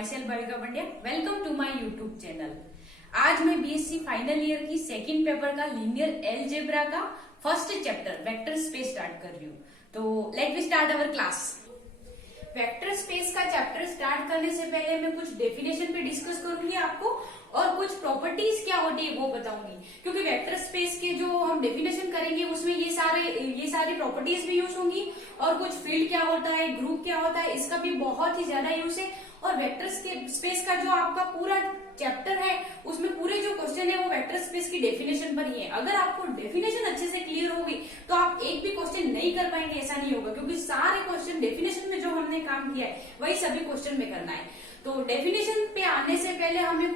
My self Bhavika Pandya. Welcome to my YouTube channel. आज मैं BSc final year की second paper का लीनियर अलजेब्रा का first chapter vector space start कर रही हूँ। तो let we start our class. Vector space का चैप्टर स्टार्ट करने से पहले मैं कुछ डेफिनेशन पे डिस्कस करूंगी आपको और कुछ प्रॉपर्टीज क्या होती है वो बताऊंगी, क्योंकि वेक्टर स्पेस के जो हम डेफिनेशन करेंगे उसमें ये सारी प्रॉपर्टीज भी यूज होंगी और कुछ फील्ड क्या होता है, ग्रुप क्या होता है, इसका भी बहुत ही ज्यादा यूज है। और वेक्टर स्पेस का जो आपका पूरा चैप्टर है उसमें पूरे जो क्वेश्चन है वो वेक्टर स्पेस की डेफिनेशन पर ही है। अगर आपको डेफिनेशन अच्छे से क्लियर होगी तो आप एक भी क्वेश्चन नहीं कर पाएंगे, ऐसा नहीं होगा, क्योंकि सारे क्वेश्चन डेफिनेशन में जो हमने काम किया है वही सभी क्वेश्चन में करना है। तो डेफिनेशन पे आने से पहले हमें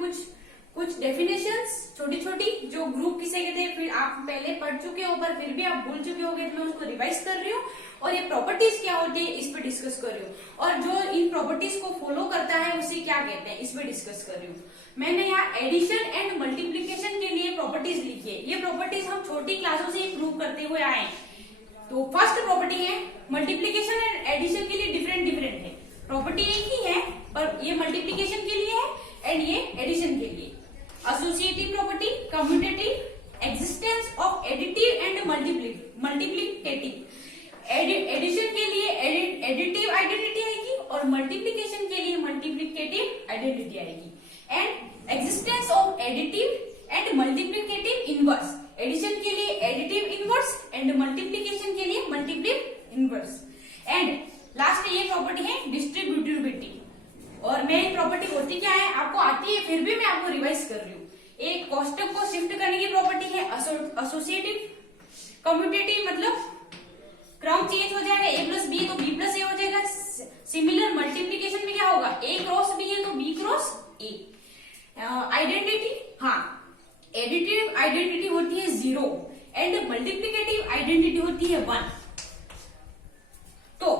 कुछ डेफिनेशंस छोटी छोटी जो ग्रुप किसे कहते हैं फिर आप पहले पढ़ चुके हो पर फिर भी आप भूल चुके होंगे, तो मैं उसको रिवाइज कर रही हूँ और ये प्रॉपर्टीज क्या होती है इस पे डिस्कस कर रही हूँ और जो इन प्रॉपर्टीज को फॉलो करता है उसे क्या कहते हैं इस पे डिस्कस कर रही हूँ। मैंने यहाँ एडिशन एंड मल्टीप्लीकेशन के लिए प्रॉपर्टीज लिखी है। ये प्रॉपर्टीज हम छोटी क्लासों से प्रूव करते हुए आए। तो फर्स्ट प्रॉपर्टी है मल्टीप्लीकेशन एंड एडिशन के लिए डिफरेंट है। प्रॉपर्टी एक ही है पर ये मल्टीप्लीकेशन के लिए है एंड ये एडिशन के लिए। Associative property, commutative, existence of additive and multiplicative. Addition के लिए एडिटिव आइडेंटिटी आएगी और मल्टीप्लिकेशन के लिए मल्टीप्लिकेटिव आइडेंटिटी आएगी। And existence of additive and multiplicative inverse. Addition के लिए एडिटिव इनवर्स एंड मल्टीप्लिकेशन के लिए मल्टीप्लिक इनवर्स। एंड लास्ट ये प्रॉपर्टी है डिस्ट्रीब्यूटिविटी। और मेन प्रॉपर्टी होती क्या है आपको आती है, फिर भी मैं आपको रिवाइज कर रही हूँ। एक कोष्टक को शिफ्ट करने की प्रॉपर्टी है एसोसिएटिव। कम्यूटेटिव मतलब क्रम चेंज हो जाएगा, ए प्लस बी तो बी प्लस ए हो जाएगा। सिमिलर मल्टीप्लीकेशन में क्या होगा, ए क्रॉस बी है तो बी क्रॉस ए। आइडेंटिटी, हाँ एडिटिव आइडेंटिटी होती है 0 एंड मल्टीप्लीकेटिव आइडेंटिटी होती है 1। तो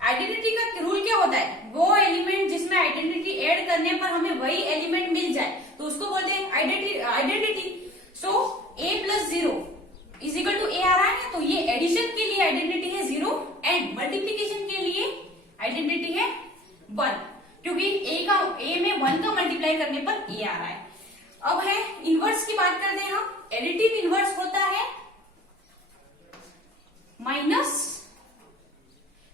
आइडेंटिटी का रूल क्या होता है, वो एलिमेंट जिसमें आइडेंटिटी ऐड करने पर हमें वही एलिमेंट मिल जाए तो उसको बोलते हैं identity. So a plus 0 is equal to a आ रहा है, तो ये एडिशन के लिए आइडेंटिटी है 0 एंड मल्टीप्लीकेशन के लिए आइडेंटिटी है 1, क्योंकि a में 1 का मल्टीप्लाई करने पर a आ रहा है। अब है इनवर्स की बात करते हैं हम। एडिटिव इनवर्स होता है माइनस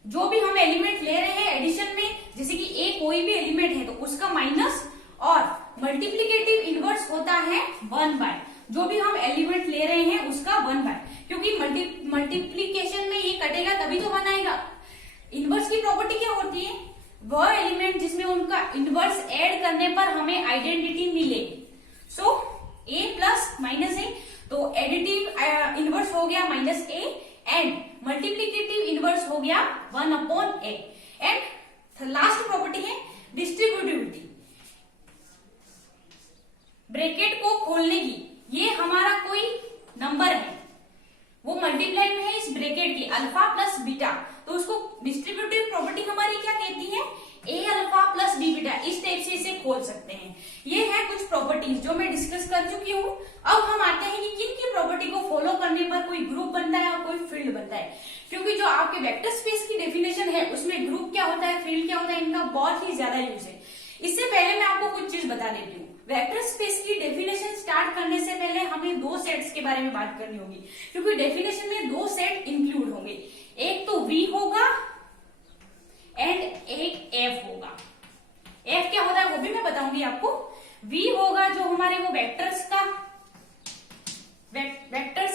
जो भी हम एलिमेंट ले रहे हैं एडिशन में, जैसे कि ए कोई भी एलिमेंट है तो उसका माइनस, और मल्टीप्लिकेटिव इनवर्स होता है 1/, जो भी हम एलिमेंट ले रहे हैं उसका 1/, क्योंकि मल्टीप्लिकेशन में ये कटेगा तभी तो 1 आएगा। इनवर्स की प्रॉपर्टी क्या होती है, वह एलिमेंट जिसमें उनका इनवर्स ऐड करने पर हमें आइडेंटिटी मिले। सो ए प्लस माइनस ए, तो एडिटिव इनवर्स हो गया -a एंड मल्टीप्लिकेटिव इनवर्स हो गया 1/a। एंड लास्ट प्रॉपर्टी है डिस्ट्रीब्यूटिविटी। ब्रैकेट को खोलने की, ये हमारा कोई नंबर है वो मल्टीप्लाई में है इस ब्रैकेट की अल्फा प्लस बीटा, तो उसको डिस्ट्रीब्यूटिव प्रॉपर्टी हमारी क्या कहती है, ए अल्फा प्लस बी बीटा। इस टाइप से इसे खोल सकते हैं। ये है कुछ प्रॉपर्टीज जो मैं डिस्कस कर चुकी हूँ। अब हम आते हैं कि किन की प्रॉपर्टी को फॉलो करने पर कोई ग्रुप बनता है और कोई फील्ड बनता है, क्योंकि जो आपके वेक्टर स्पेस की डेफिनेशन है उसमें ग्रुप क्या होता है, फील्ड क्या होता है, इनका बहुत ही ज्यादा यूज है। इससे पहले मैं आपको कुछ चीज बता देती हूँ। वेक्टर स्पेस की डेफिनेशन स्टार्ट करने से पहले हमें 2 सेट्स के बारे में बात करनी होगी, क्योंकि डेफिनेशन में 2 सेट इंक्लूड होंगे। एक तो V होगा एंड एक F होगा। F क्या होता है वो भी मैं बताऊंगी आपको। V होगा जो हमारे वो वेक्टर्स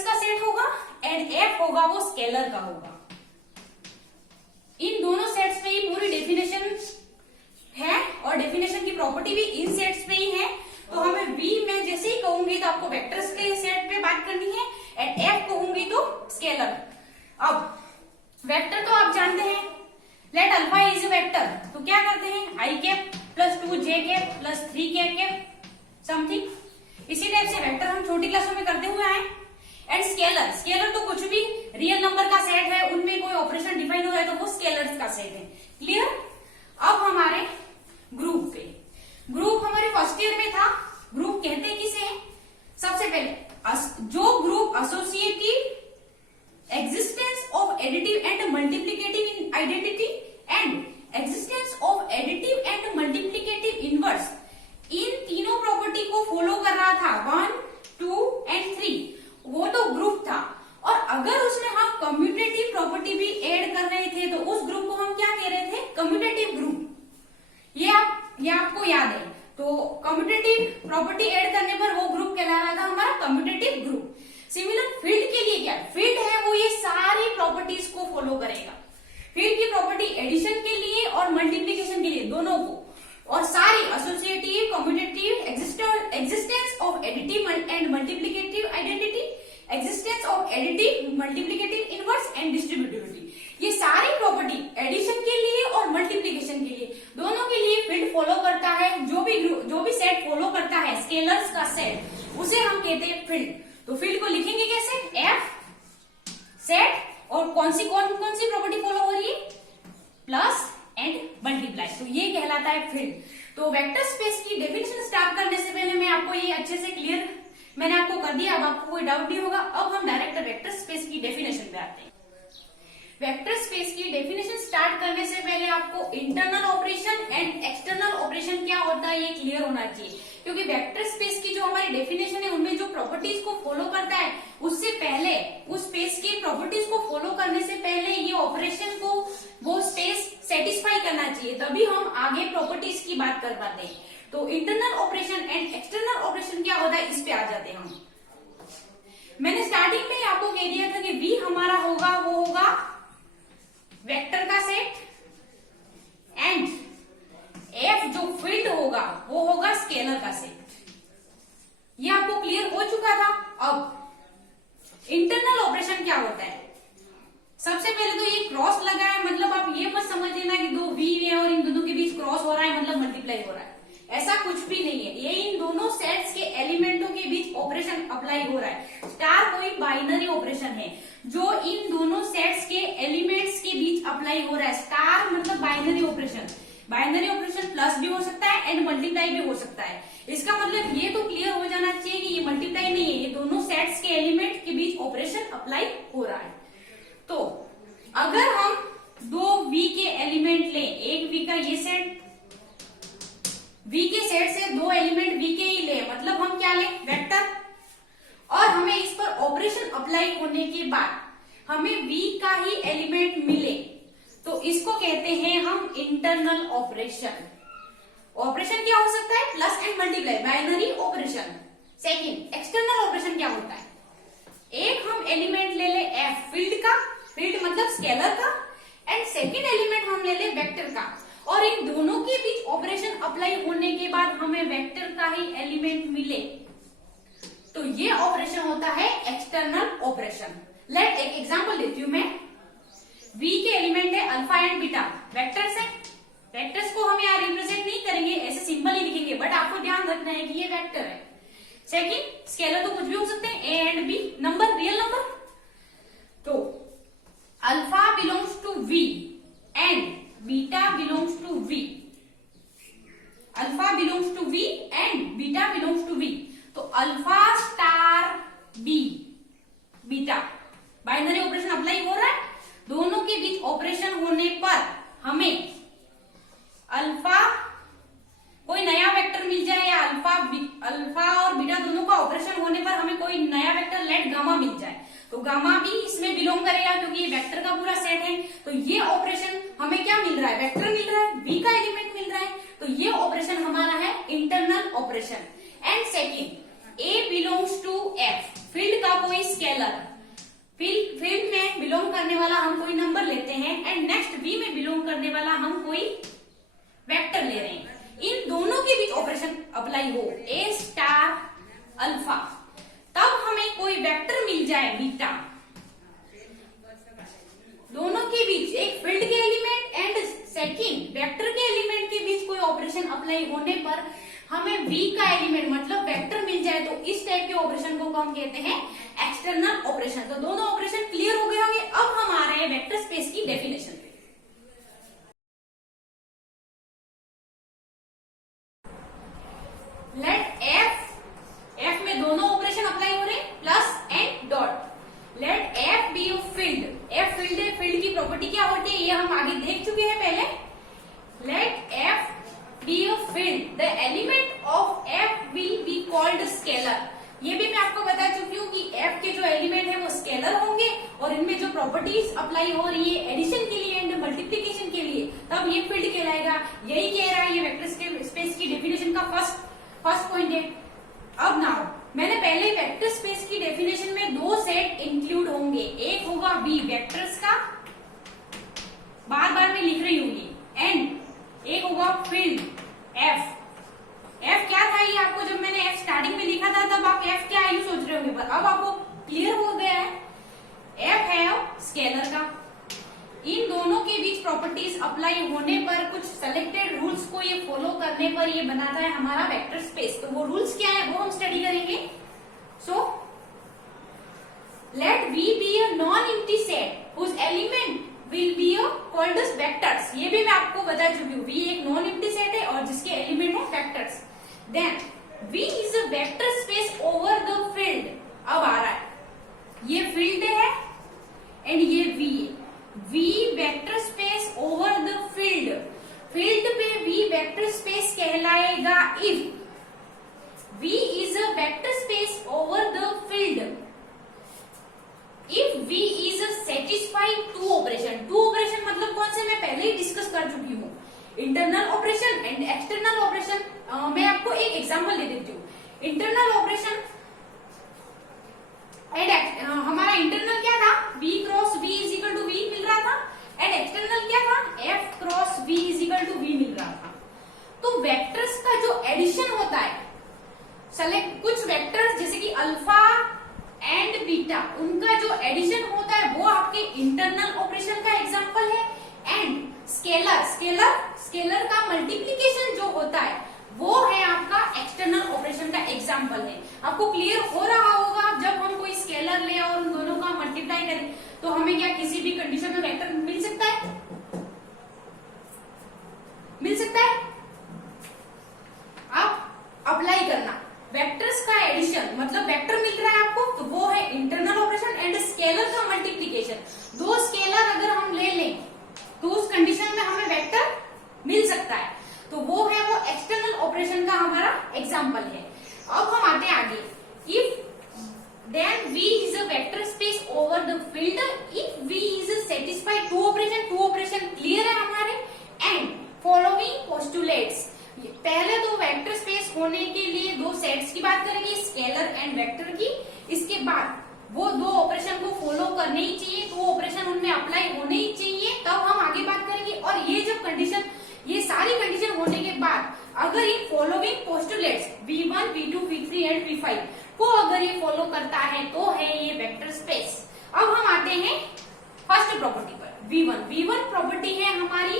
का सेट होगा एंड F होगा वो स्केलर का होगा। इन दोनों सेट्स पे ही पूरी डेफिनेशन है और डेफिनेशन की प्रॉपर्टी भी इन सेट्स पे ही है। तो हमें V में जैसे ही कहूंगी तो आपको वेक्टर्स के सेट पे बात करनी है एंड F कहूंगी तो स्केलर। अब वेक्टर तो आप जानते हैं, let alpha is a vector, तो क्या करते हैं i cap plus 2j cap plus 3k cap something. इसी टाइप से वेक्टर हम छोटी क्लासों में करते हुए आए। एंड स्केलर तो कुछ भी रियल नंबर का सेट है, उनमें कोई ऑपरेशन डिफाइन हो रहा है तो वो स्केलर्स का सेट है। क्लियर। अब हमारे ग्रुप हमारे फर्स्ट ईयर में था। ग्रुप कहते हैं किसे, सबसे पहले जो group associative, existence of additive and multiplicative in identity and existence of additive and multiplicative property भी ऐड कर रहे थे, तो उस ग्रुप को हम क्या कह रहे थे? Commutative group. ये आपको याद है। तो कम्यूटेटिव प्रॉपर्टी ऐड करने पर वो ग्रुप कहला रहा था हमारा कम्यूटेटिव ग्रुप। सिमिलर फील्ड के लिए क्या? फील्ड है वो ये सारी प्रॉपर्टीज को फॉलो करेगा। फील्ड की प्रॉपर्टी एडिशन के लिए और मल्टीप्लीकेशन के लिए, दोनों को, और सारी associative, commutative, existence of additive and multiplicative identity, existence of additive, multiplicative, inverse and distributivity, ये सारी प्रॉपर्टी एडिशन के लिए और मल्टीप्लिकेशन के लिए, दोनों के लिए फील्ड फॉलो करता है। जो भी सेट फॉलो करता है, स्केलर्स का सेट, उसे हम कहते हैं फील्ड। तो फील्ड को लिखेंगे कैसे? एफ सेट, और कौन सी प्रॉपर्टी फॉलो हो रही है? प्लस एंड मल्टीप्लाई, तो ये कहलाता है फील्ड। तो वेक्टर स्पेस की डेफिनेशन स्टार्ट करने से पहले मैं आपको ये अच्छे से क्लियर मैंने आपको कर दिया, अब आपको कोई डाउट नहीं होगा। अब हम डायरेक्ट वेक्टर स्पेस की डेफिनेशन पे आते हैं। वेक्टर स्पेस की डेफिनेशन स्टार्ट करने से पहले आपको internal operation and external operation क्या होता है ये क्लियर होना चाहिए, क्योंकि वेक्टर स्पेस की जो हमारी डेफिनेशन है उनमें जो प्रॉपर्टीज को फॉलो करता है, उससे पहले उस स्पेस की प्रॉपर्टीज को फॉलो करने से पहले ये ऑपरेशन को वो स्पेस सेटिस्फाई करना चाहिए, तभी हम आगे प्रॉपर्टीज की बात कर पाते हैं। तो internal operation and external operation क्या होता है, इस पे आ जाते हैं हम। मैंने स्टार्टिंग में आपको कह दिया था कि V हमारा होगा वो होगा वेक्टर का सेट, एंड F जो फील्ड होगा वो होगा स्केलर का सेट। ये आपको क्लियर हो चुका था। अब इंटरनल ऑपरेशन क्या होता है? सबसे पहले तो ये क्रॉस लगा है, मतलब आप ये मत समझ लेना कि दो V है और इन दोनों के बीच क्रॉस हो रहा है मतलब मल्टीप्लाई हो रहा है, ऐसा कुछ भी नहीं है। ये इन दोनों सेट्स के एलिमेंटों के बीच ऑपरेशन अप्लाई हो रहा है। स्टार कोई बाइनरी ऑपरेशन है जो इन दोनों सेट्स के एलिमेंट्स के बीच अप्लाई हो रहा है। स्टार मतलब binary operation. Binary operation plus भी हो सकता है एंड मल्टीप्लाई भी हो सकता है। इसका मतलब ये तो क्लियर हो जाना चाहिए कि ये मल्टीप्लाई नहीं है, ये दोनों सेट्स के एलिमेंट के बीच ऑपरेशन अप्लाई हो रहा है। तो अगर हम दो V के एलिमेंट लें, एक V का ये सेट, V के सेट से दो एलिमेंट V के ही ले, मतलब हम क्या लें? वेक्टर, और हमें इस पर ऑपरेशन अप्लाई होने के बाद हमें V का ही एलिमेंट मिले, तो इसको कहते हैं हम इंटरनल ऑपरेशन। ऑपरेशन क्या हो सकता है? Plus and multiply, binary operation. Second, external operation क्या होता है? एक हम एलिमेंट ले ले F फील्ड का, फील्ड मतलब स्केलर का, एंड सेकंड एलिमेंट हम ले ले वेक्टर का, और इन दोनों के बीच ऑपरेशन अप्लाई होने के बाद हमें वेक्टर का ही एलिमेंट मिले, तो ये ऑपरेशन होता है एक्सटर्नल ऑपरेशन। लेट एक एग्जांपल देती हूं मैं। V के एलिमेंट है अल्फा एंड बीटा, वेक्टर्स है। वेक्टर्स को हम यहाँ रिप्रेजेंट नहीं करेंगे, ऐसे सिंपल ही लिखेंगे, बट आपको ध्यान रखना है कि ये वेक्टर है। सेकंड, स्केलर तो कुछ भी हो सकते हैं, A and B, number real number. तो alpha belongs to V and beta belongs to V। Alpha belongs to V and beta belongs to V। तो alpha star B beta, binary operation apply हो रहा है। दोनों के बीच operation होने पर हमें अल्फा कोई नया वेक्टर मिल जाए, या अल्फा और बीटा दोनों का ऑपरेशन होने पर हमें कोई नया वेक्टर लेट गामा मिल जाए, तो गामा भी इसमें बिलोंग करेगा क्योंकि ये वेक्टर का पूरा सेट है। तो ये ऑपरेशन हमें क्या मिल रहा है? वेक्टर मिल रहा है, V का एलिमेंट मिल रहा है, तो ये ऑपरेशन हमारा है internal operation. And second, A belongs to F, field का कोई स्केलर, फील्ड में बिलोंग करने वाला हम कोई नंबर लेते हैं, एंड नेक्स्ट V में बिलोंग करने वाला हम कोई वेक्टर ले रहे हैं। इन दोनों के बीच ऑपरेशन अप्लाई हो, A स्टार अल्फा, तब हमें कोई वेक्टर मिल जाए बीटा। दोनों के बीच एक फील्ड के एलिमेंट एंड सेकंड वेक्टर के एलिमेंट के बीच कोई ऑपरेशन अप्लाई होने पर हमें V का एलिमेंट मतलब वेक्टर मिल जाए, तो इस टाइप के ऑपरेशन को हम कहते हैं एक्सटर्नल ऑपरेशन। तो दोनों ऑपरेशन क्लियर हो गए होंगे। अब हम आ रहे हैं वेक्टर स्पेस की डेफिनेशन पे। लेट F में दोनों ऑपरेशन अप्लाई हो रहे हैं, plus and dot. Let F be field, F field है, फील्ड की प्रॉपर्टी क्या होती है ये हम आगे देख चुके हैं पहले। Let F be a field, the element of F will be called scalar। ये भी मैं आपको बता चुकी हूँ कि F के जो एलिमेंट है वो स्केलर होंगे और इनमें प्रॉपर्टीज अप्लाई हो रही है एडिशन के लिए एंड मल्टीप्लीकेशन के लिए, तब ये फील्ड कहलाएगा। यही कह रहा है ये वेक्टर स्पेस की डेफिनेशन का फर्स्ट पॉइंट है। अब नाउ मैंने पहले वेक्टर स्पेस की डेफिनेशन में दो सेट इंक्लूड होंगे, एक होगा वी वेक्टर्स का, बार बार मैं लिख रही हूँ ये, एंड एक होगा फील्ड एफ। एफ क्या था ये आपको जब मैंने एफ स्टार्टिंग में लिखा था तब आप एफ क्या है ये सोच रहे होंगे, पर अब आपको क्लियर हो गया है। एफ है स्केलर का। इन दोनों के बीच प्रॉपर्टीज अप्लाई होने पर कुछ सेलेक्टेड रूल्स को ये फॉलो करने पर ये बनाता है हमारा वेक्टर स्पेस। तो वो रूल्स क्या है वो हम स्टडी करेंगे। So let V be a non empty set whose element will be called as vectors. ये भी मैं आपको बता चुकी हूँ, वी एक नॉन एम्प्टी सेट है और जिसके एलिमेंट है vectors. Then V is a vector space over the field. अब आ रहा है ये फील्ड है एंड ये वी है। V vector space over the field. Field पे वी वेक्टर स्पेस कहलाएगा if V is a vector space over the field, if V is satisfied two operation. Two operation मतलब कौन से मैं पहले ही डिस्कस कर चुकी हूँ, internal operation and external operation. मैं आपको एक एग्जांपल दे देती हूँ। इंटरनल ऑपरेशन एंड हमारा इंटरनल क्या था, v cross v is equal to v मिल रहा था, एंड एक्सटर्नल क्या था, f cross v is equal to v मिल रहा था। तो वेक्टर्स का जो एडिशन होता है, सेलेक्ट कुछ वेक्टर्स जैसे कि अल्फा एंड बीटा, उनका जो एडिशन होता है वो आपके इंटरनल ऑपरेशन का एग्जांपल है। एंड स्केलर का मल्टीप्लीकेशन जो होता है वो है आपका एक्सटर्नल ऑपरेशन का एग्जांपल है। आपको क्लियर हो रहा होगा जब हम कोई स्केलर ले और उन दोनों का मल्टीप्लाई करें तो हमें क्या किसी भी कंडीशन में वेक्टर मिल सकता है, मिल सकता है। आप अप्लाई करना वेक्टर्स का एडिशन, मतलब वेक्टर मिल रहा है आपको तो वो है इंटरनल ऑपरेशन एंड स्केलर का मल्टीप्लीकेशन। दो स्केलर अगर हम ले लें तो उस कंडीशन में हमें वेक्टर मिल सकता है, तो वो है वो एक्सटर्नल ऑपरेशन का हमारा एग्जांपल है। अब हम आते हैं आगे। If then V is a vector space over the field if V is satisfied two operation clear है हमारे। एंड फॉलोइंग पोस्टुलेट्स, पहले तो वेक्टर स्पेस होने के लिए दो सेट्स की बात करेंगे, स्केलर एंड वेक्टर की। इसके बाद वो दो ऑपरेशन को फॉलो करने ही चाहिए, दो ऑपरेशन उनमें अप्लाई होने ही चाहिए, तब हम आगे बात करेंगे। और ये जब कंडीशन, ये सारी कंडीशन होने के बाद अगर in following postulates V1, V2, V3 and V5 को अगर ये फॉलो करता है तो है ये वेक्टर स्पेस। अब हम आते हैं फर्स्ट प्रॉपर्टी पर, V1 प्रॉपर्टी है हमारी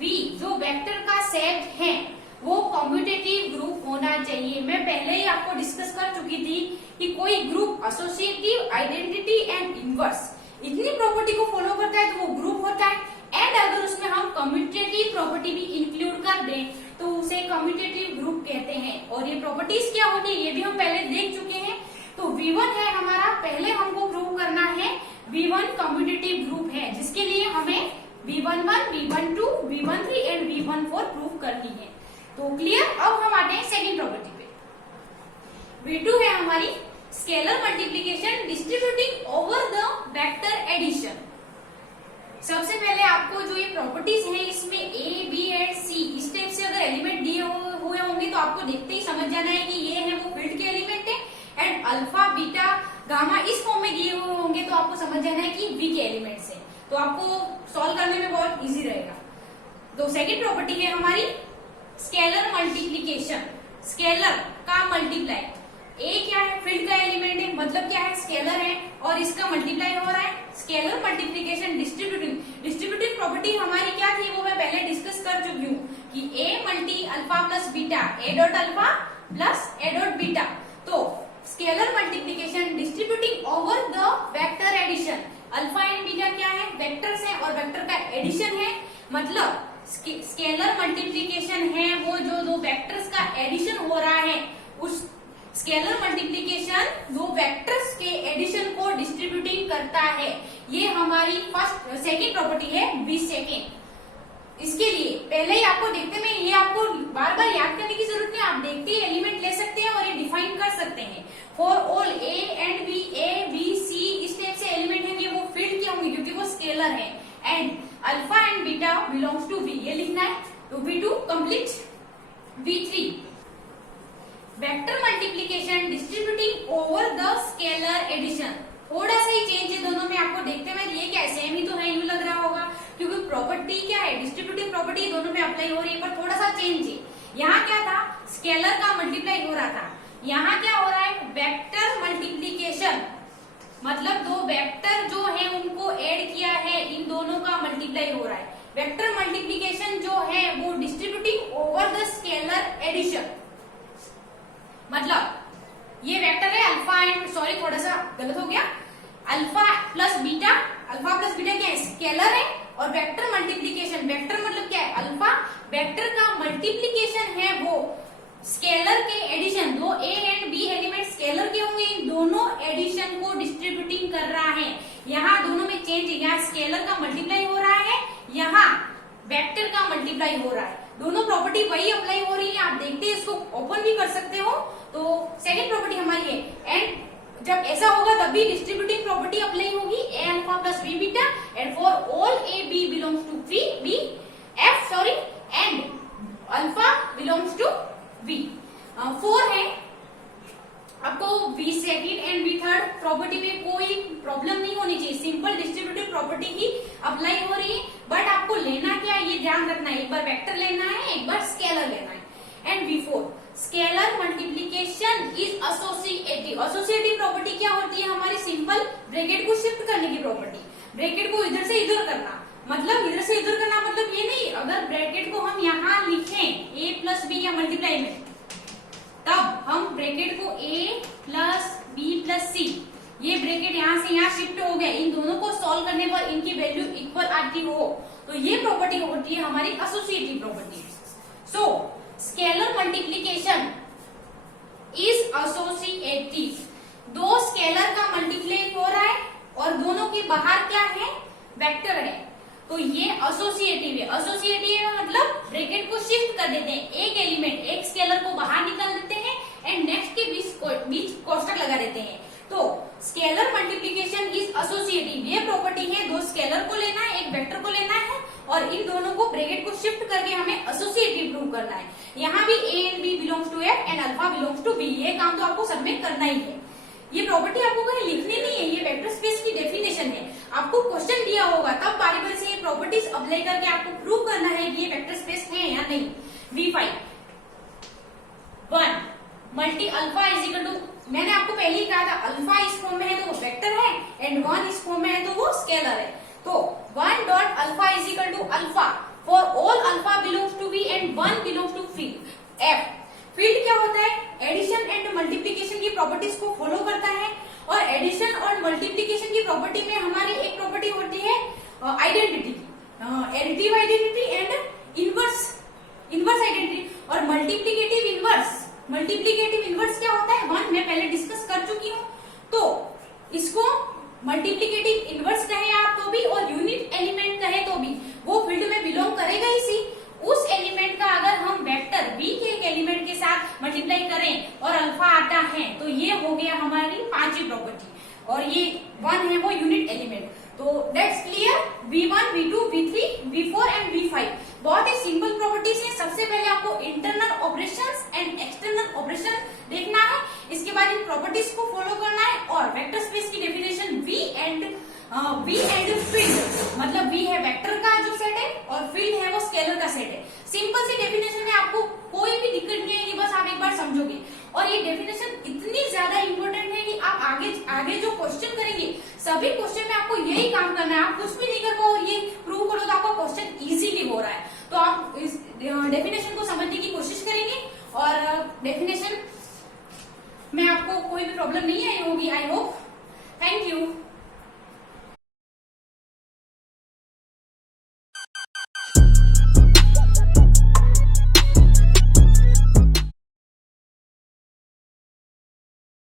V जो वेक्टर का सेट है वो कम्यूटेटिव ग्रुप होना चाहिए। मैं पहले ही आपको डिस्कस कर चुकी थी कि कोई group associative, identity and inverse इतनी प्रॉपर्टी को फॉलो करता है तो वो ग्रुप होता है। एंड अगर उसमें हम कम्यूटेटिव प्रॉपर्टी भी इंक्लूड कर दें तो उसे कम्यूटेटिव ग्रुप कहते हैं। और ये प्रॉपर्टीज क्या होती है ये भी हम पहले देख चुके हैं। तो V1 है हमारा, पहले हमको प्रूव करना है V1 कम्यूटेटिव ग्रुप है, जिसके लिए हमें V11, V12, V13 and V14 prove करनी है। तो क्लियर। अब हम आते हैं सेकेंड प्रॉपर्टी पे। V2 है हमारी scalar multiplication distributing over the vector addition. सबसे पहले आपको जो ये प्रॉपर्टीज है इसमें A, B एंड C इस टाइप से अगर एलिमेंट दिए हुए होंगे तो आपको देखते ही समझ जाना है कि ये है वो फील्ड के एलिमेंट है। एंड अल्फा, बीटा, गामा इस फॉर्म में दिए हुए होंगे तो आपको समझ जाना है कि V के एलिमेंट्स है, तो आपको सॉल्व करने में बहुत इजी रहेगा। तो सेकेंड प्रॉपर्टी है हमारी स्केलर मल्टीप्लीकेशन, स्केलर का मल्टीप्लाई। ए क्या है, फील्ड का एलिमेंट है, मतलब क्या है स्केलर है और इसका मल्टीप्लाई हो रहा है। स्केलर मल्टीप्लीकेशन डिस्ट्रीब्यूटिव प्रॉपर्टी हमारी क्या थी वो मैं पहले डिस्कस कर चुकी हूँ कि a multi alpha plus beta, a dot alpha plus a dot beta. तो scalar multiplication distributing over the vector addition. Alpha and beta क्या है, वेक्टर्स है और वेक्टर का एडिशन है, मतलब स्केलर मल्टीप्लीकेशन है वो जो दो वेक्टर्स का एडिशन हो रहा है, उस स्केलर मल्टीप्लीकेशन दो वेक्टर्स के एडिशन को डिस्ट्रीब्यूटिंग करता है। ये हमारी सेकेंड प्रॉपर्टी है बी सेकेंड। इसके लिए पहले ही आपको देखते में ये आपको बार बार याद करने की जरूरत नहीं, आप देखते ही एलिमेंट ले सकते हैं और ये डिफाइन कर सकते हैं। For all A and B, A B C इस टाइप से एलिमेंट है वो फील्ड के स्केलर है and alpha and beta belongs to V, ये लिखना है। तो V2 complete. V3 vector multiplication distributing over the scalar addition, थोड़ा सा ही चेंज है दोनों में आपको देखते हुए, ये क्या सेम ही तो है, यूं लग रहा होगा क्योंकि प्रॉपर्टी क्या है, डिस्ट्रीब्यूटिव प्रॉपर्टी दोनों में अप्लाई हो रही है, पर थोड़ा सा चेंज है। यहाँ क्या था, स्केलर का मल्टीप्लाई हो रहा था, यहाँ क्या हो रहा है, वेक्टर मल्टीप्लीकेशन, मतलब दो वेक्टर जो है उनको ऐड किया है, इन दोनों का मल्टीप्लाई हो रहा है। वेक्टर मल्टीप्लीकेशन जो है वो distributing over the scalar addition, मतलब ये वेक्टर है अल्फा एंड, सॉरी थोड़ा सा गलत हो गया, alpha plus beta, alpha plus beta क्या है, स्केलर है, और वेक्टर मल्टीप्लीकेशन, वेक्टर मतलब क्या है, अल्फा, वेक्टर का मल्टीप्लीकेशन है वो स्केलर के एडिशन, दो A and B element scalar के होंगे, इन दोनों एडिशन को डिस्ट्रीब्यूटिंग कर रहा है। यहाँ दोनों में चेंज है, यहाँ स्केलर का मल्टीप्लाई हो रहा है, यहाँ वेक्टर का मल्टीप्लाई हो रहा है, दोनों प्रॉपर्टी वही अप्लाई हो रही है। आप देखते हैं, इसको ओपन भी कर सकते हो। तो सेकेंड प्रॉपर्टी हमारी है, एंड जब ऐसा होगा तभी डिस्ट्रीब्यूटिंग प्रॉपर्टी अप्लाई होगी, a alpha plus b beta and for all a b belongs to V b F sorry and alpha belongs to V. 4 है, आपको V second and V third property में कोई problem नहीं होनी चाहिए, simple distributive property ही apply हो रही है, बट आपको लेना क्या है ये ध्यान रखना है, एक बार वेक्टर लेना है, एक बार स्केलर लेना है। And V4 scalar multiplication is associative, associative property क्या होती है हमारी, सिंपल ब्रैकेट को शिफ्ट करने की प्रॉपर्टी, ब्रैकेट को इधर से इधर करना, मतलब इधर से इधर करना मतलब ये नहीं, अगर ब्रैकेट को हम यहाँ लिखें a प्लस बी या मल्टीप्लाई में, तब हम ब्रैकेट को a प्लस बी प्लस सी, ये ब्रैकेट यहाँ से यहाँ शिफ्ट हो गए, इन दोनों को सॉल्व करने पर इनकी वैल्यू इक्वल आती हो, तो ये प्रॉपर्टी होती है हमारी associative property. So scalar multiplication is associative, दो स्केलर का मल्टीप्लाई हो रहा है और दोनों के बाहर क्या है, वेक्टर है, तो ये एसोसिएटिव है। एसोसिएटिव मतलब ब्रैकेट को शिफ्ट कर देते हैं, एक एलिमेंट एक स्केलर को बाहर निकाल देते हैं एंड नेक्स्ट के बीच कोष्टक लगा देते हैं, तो स्केलर मल्टीप्लीकेशन इज एसोसिएटिव, ये प्रॉपर्टी है, दो स्केलर को लेना है, एक वेक्टर को लेना है और इन दोनों को ब्रैकेट को शिफ्ट करके हमें एसोसिएटिव प्रूव करना है। यहाँ भी A and B belongs to F and alpha belongs to B, ये काम तो आपको सब में करना ही है। ये प्रॉपर्टी आपको कहीं लिखनी नहीं है, ये वेक्टर स्पेस की डेफिनेशन है, आपको क्वेश्चन दिया होगा तब बारी बारी से ये प्रॉपर्टीज अप्लाई करके आपको प्रूव करना है कि ये वेक्टर स्पेस है या नहीं। V5 1 multi alpha is equal to, मैंने आपको पहले ही कहा था अल्फा इस फॉर्म में है तो वो वेक्टर है एंड 1 इस फॉर्म में है तो वो स्केलर है, तो 1 dot alpha is equal to alpha for all alpha belongs to V and 1 belongs to field F. Field क्या होता है, एडिशन एंड मल्टीप्लीकेशन की प्रॉपर्टीज को फॉलो करता है, और एडिशन और मल्टीप्लीकेशन की प्रॉपर्टी में हमारी एक प्रॉपर्टी होती है identity, additive identity and inverse identity, और मल्टीप्लीकेटिव इनवर्स, मल्टीप्लीकेटिव इनवर्स क्या होता है 1, मैं पहले डिस्कस कर चुकी हूँ, तो इसको मल्टीप्लीकेटिव इनवर्स कहे आप तो भी और यूनिट एलिमेंट कहे तो भी वो फील्ड में बिलोंग करेगा इसी, उस एलिमेंट का अगर हम वेक्टर v के एक एलिमेंट के साथ मल्टीप्लाई करें और अल्फा आता है तो ये हो गया हमारी पांचवी प्रॉपर्टी, और ये 1 है वो यूनिट एलिमेंट। तो that's clear, V1, V2, V3, V4 and V5 बहुत ही सिंपल प्रॉपर्टीज है। सबसे पहले आपको internal operations and external operation देखना है, इसके बाद इन प्रॉपर्टीज को फॉलो करना है, और वेक्टर स्पेस की डेफिनेशन V एंड फील्ड, मतलब V है वेक्टर का जो सेट है और फील्ड है वो स्केलर का सेट है। सिंपल सी डेफिनेशन है, आपको कोई भी दिक्कत नहीं आएगी, बस आप एक बार समझोगे, और ये डेफिनेशन इतनी ज्यादा इंपॉर्टेंट है कि आप आगे जो क्वेश्चन करेंगे सभी क्वेश्चन में आपको यही काम करना है, आप कुछ भी नहीं कर पाओ और ये प्रूव करो तो आपका क्वेश्चन इजीली हो रहा है। तो आप इस डेफिनेशन को समझने की कोशिश करेंगे और डेफिनेशन में आपको कोई भी प्रॉब्लम नहीं आई होगी, आई होप। Thank you.